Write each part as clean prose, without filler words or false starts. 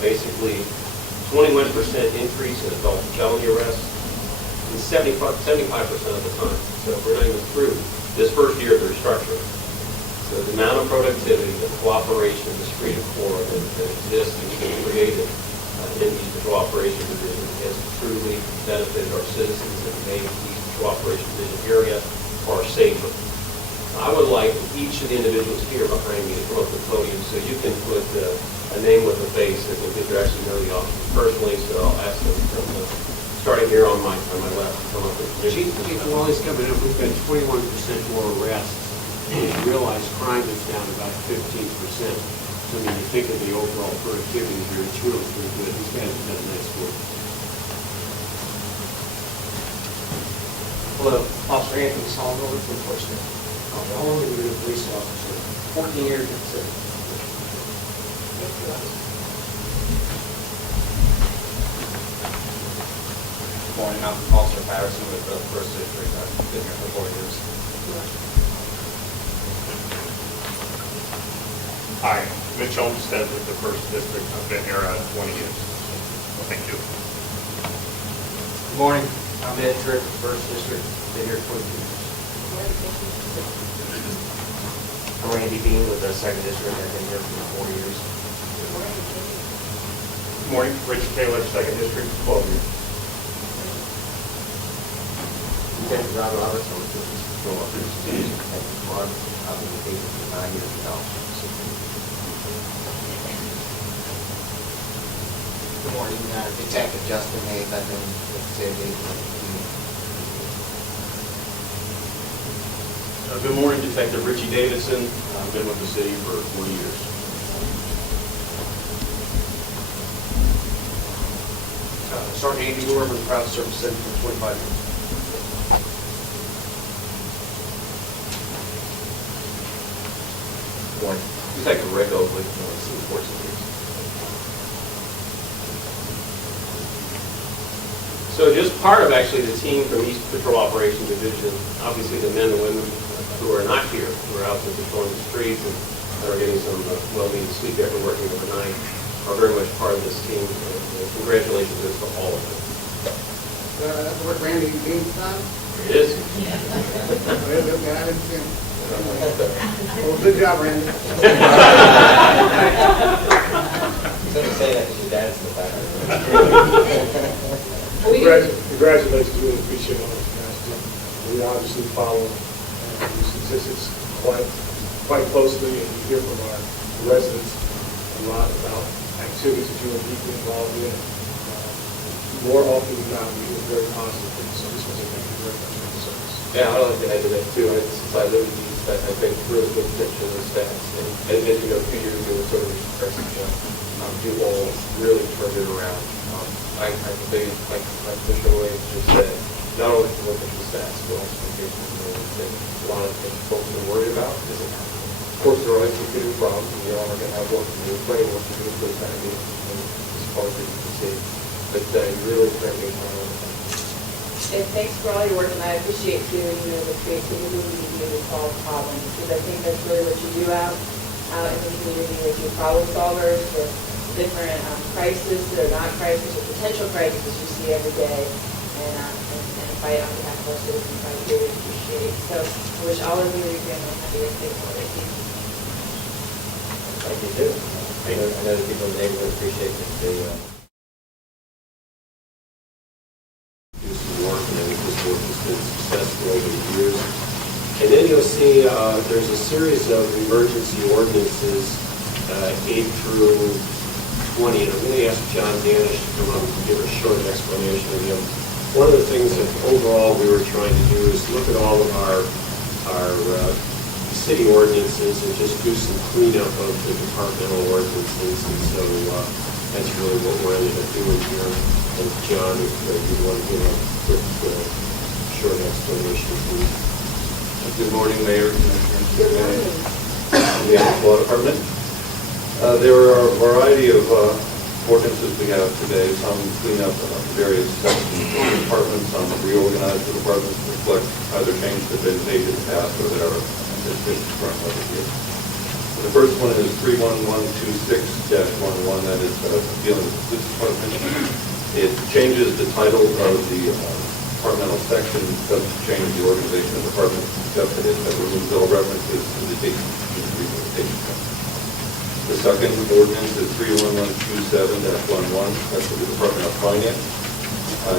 basically 21% increase in adult felony arrests and 75% of the time. So we're not even through this first year of the restructuring. So the amount of productivity, the cooperation, the esprit de corps that exists and has been created in these patrol operation division has truly benefited our citizens and made these patrol operation division area far safer. I would like each of the individuals here behind me to come up to the podium so you can put a name with a face and because you actually know the officer personally. So I'll ask them from starting here on my left to come up with Chief, while he's coming up, we've got 21% more arrests. And you realize crime is down about 15%. So when you think of the overall productivity here, it's really pretty good. These guys have done nice work. Hello, Officer Anthony Solomon from Portsmouth. How long have you been a police officer? 14 years in the city. Good morning, I'm Officer Patterson with the First District. I've been here for 4 years. Hi, Mitch Olmstead with the First District. I've been here 20 years. Thank you. Good morning, I'm Ed Tripp, First District. Been here 20 years. I'm Randy Bean with the Second District. I've been here for 4 years. Good morning, Rich Taylor, Second District, 12 years. Lieutenant John Roberts, I'm with the Patrol Officer. I've been with the for 9 years now. Good morning, Detective Justin Hayes. I've been with the city of Dayton. Good morning, Detective Richie Davidson. I've been with the city for 40 years. Sergeant Andy Dorman, proud to serve the city for 25 years. Good morning. Detective Rick Oakley, City 14 years. So just part of actually the team from East Patrol Operations Division, obviously the men and women who are not here, who are out there patrolling the streets and are getting some well-needed sleep after working overnight, are very much part of this team. Congratulations to all of them. That's what Randy Bean's son? It is. Well, good job, Randy. You couldn't say that because your dad's in the back. Congratulations, we really appreciate all this, guys. We obviously follow these statistics quite closely, and we hear from our residents a lot about activities that you are deeply involved in. More often than not, we hear very positive things, so this was a thank you very much for the service. Yeah, I'd like to add to that too. Since I live in the East, I think really good attention to the stats. And as you know, 2 years ago, it was sort of impressive. You all really turned it around. I think, like Commissioner Williams just said, not only to look at the stats, but also to get a lot of things folks are worried about. Of course, there are executive problems, and we all are going to have work to do, plenty of work to do for the time being, as far as you can see. But you really turned me around. And thanks for all your work, and I appreciate too, the creativity you do to solve problems, because I think that's really what you do out in the community, is you problem solvers with different crises that are not crises or potential crises you see every day, and fight on behalf of our citizens. I really appreciate it. So I wish all of you and your family happy birthday for it. Thank you too. I know the people in the neighborhood appreciate this. Do some work, and I think this work has been successful over the years. And then you'll see there's a series of emergency ordinances, 8 through 20. And I'm going to ask John Danish to come up and give a short explanation of them. One of the things that overall we were trying to do is look at all of our city ordinances and just do some cleanup of the departmental ordinances. And so that's really what we're ended up doing here. And John, if you want to give a quick, short explanation, please. Good morning, Mayor. Good morning. The Law Department. There are a variety of ordinances we have today. Some clean up various departments, some reorganize the departments to reflect either changes that have been made in the past or that are anticipated currently here. The first one is 31126-11, that is dealing with the police department. It changes the title of the departmental section, doesn't change the organization of the department, except that it removes all references to the Dayton Community Rehabilitation Center. The second ordinance is 31127-11, that's for the Department of Finance.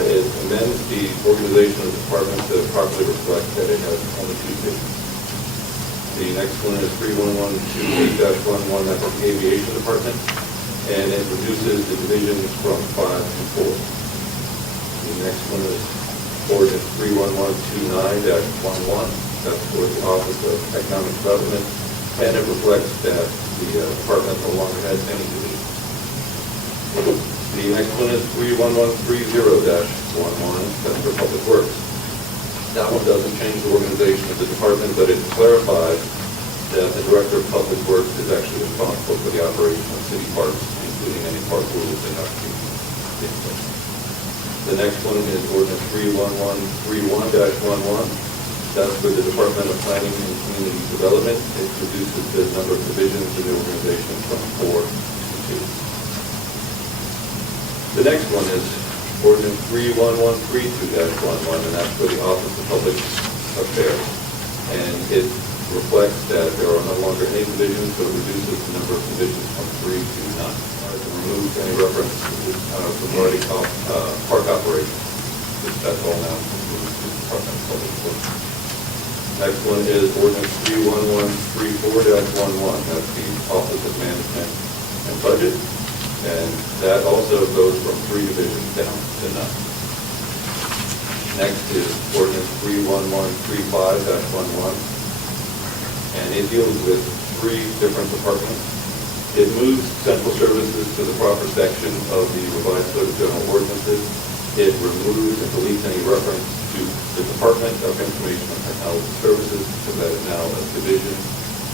It amends the organization of the department to properly reflect that it has only two divisions. The next one is 31128-11, that's the Aviation Department, and it reduces the divisions from 5 to 4. The next one is ordinance 31129-11, that's for the Office of Economic Development, and it reflects that the department no longer has any division. The next one is 31130-11, that's for Public Works. That one doesn't change the organization of the department, but it clarifies that the Director of Public Works is actually responsible for the operation of city parks, including any park rules that have to be in place. The next one is ordinance 31131-11. That's for the Department of Planning and Community Development. It reduces the number of divisions in the organization from 4 to 2. The next one is ordinance 31132-11, and that's for the Office of Public Affairs. And it reflects that there are no longer any divisions, so it reduces the number of divisions from 3 to 9. It removes any reference regarding park operations, which that's all now moved to the Department of Public Works. Next one is ordinance 31134-11, that's the Office of Management and Budget. And that also goes from 3 divisions down to 9. Next is ordinance 31135-11, and it deals with 3 different departments. It moves central services to the proper section of the revised code of general ordinances. It removes and deletes any reference to the Department of Information and Technology Services, so that is now a division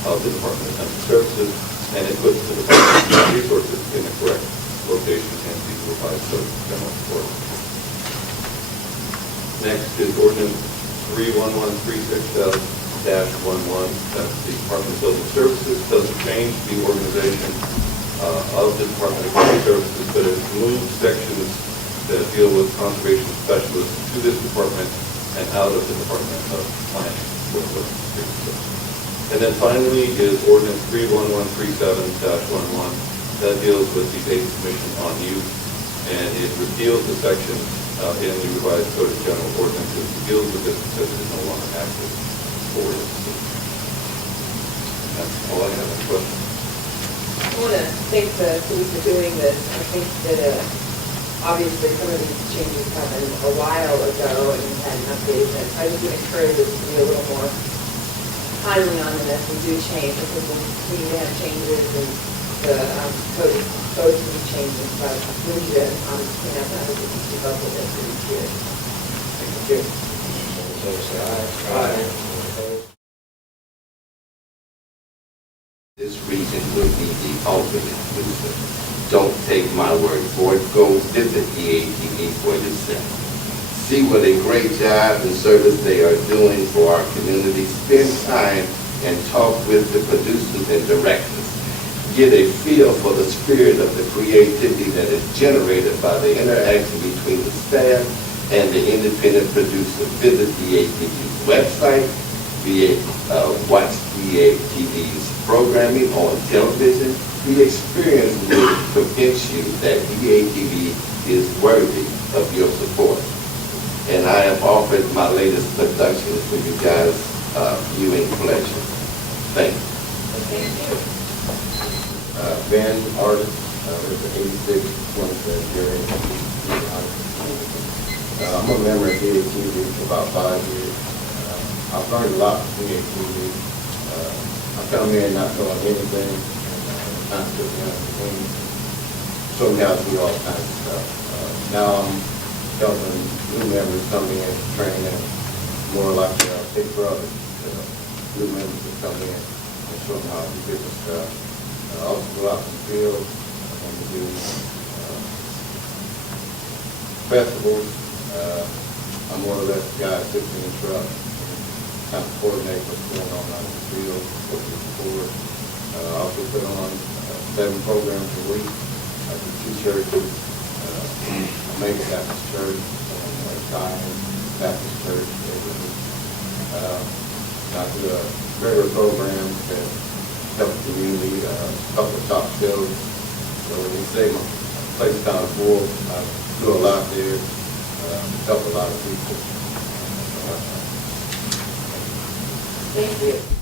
of the Department of Central Services, and it puts the Department of Human Resources in the correct location in the revised code of general ordinances. Next is ordinance 31136-11, that's the Department of Building Services. Doesn't change the organization of the Department of Building Services, but it moves sections that deal with conservation specialists to this department and out of the Department of Planning. And then finally is ordinance 31137-11, that deals with the Dayton Commission on Youth, and it repeals the section in the revised code of general ordinances that deals with this because it is no longer active for the city. That's all I have. Any questions? I want to thank the city for doing this. I think that obviously some of these changes happened a while ago and we had an update, and I just would encourage us to be a little more timely on it as we do change, because we need to have changes and the codes to be changed and stuff. We need to clean up that as we keep up with it for each year. Thank you. Say aye. This region will be the ultimate loser. Don't take my word for it. Go visit DATV for yourself. See what a great job and service they are doing for our community. Spend time and talk with the producers and directors. Get a feel for the spirit of the creativity that is generated by the interaction between the staff and the independent producer. Visit DATV's website, watch DATV's programming on television. The experience will convince you that DATV is worthy of your support. And I have offered my latest production for you guys' viewing pleasure. Thank you. Thank you. Band artist, there's an 86 one that Jerry. I'm a member of DATV for about 5 years. I've learned a lot from DATV. I come in not knowing anything, and not just show me how to do all kinds of stuff. Now I'm helping new members come in, training, more like big brothers. New members that come in and show them how to do different stuff. I also go out in the field and do festivals. I'm more or less the guy sitting in the truck, kind of coordinate what's going on out in the field, what we record. Also put on 7 programs a week. I do 2 churches, Omega Baptist Church, and Zion Baptist Church every week. I do regular programs that help the community, a couple of top shows. So when you say my place is kind of full, I do a lot there, help a lot of people. Thank you.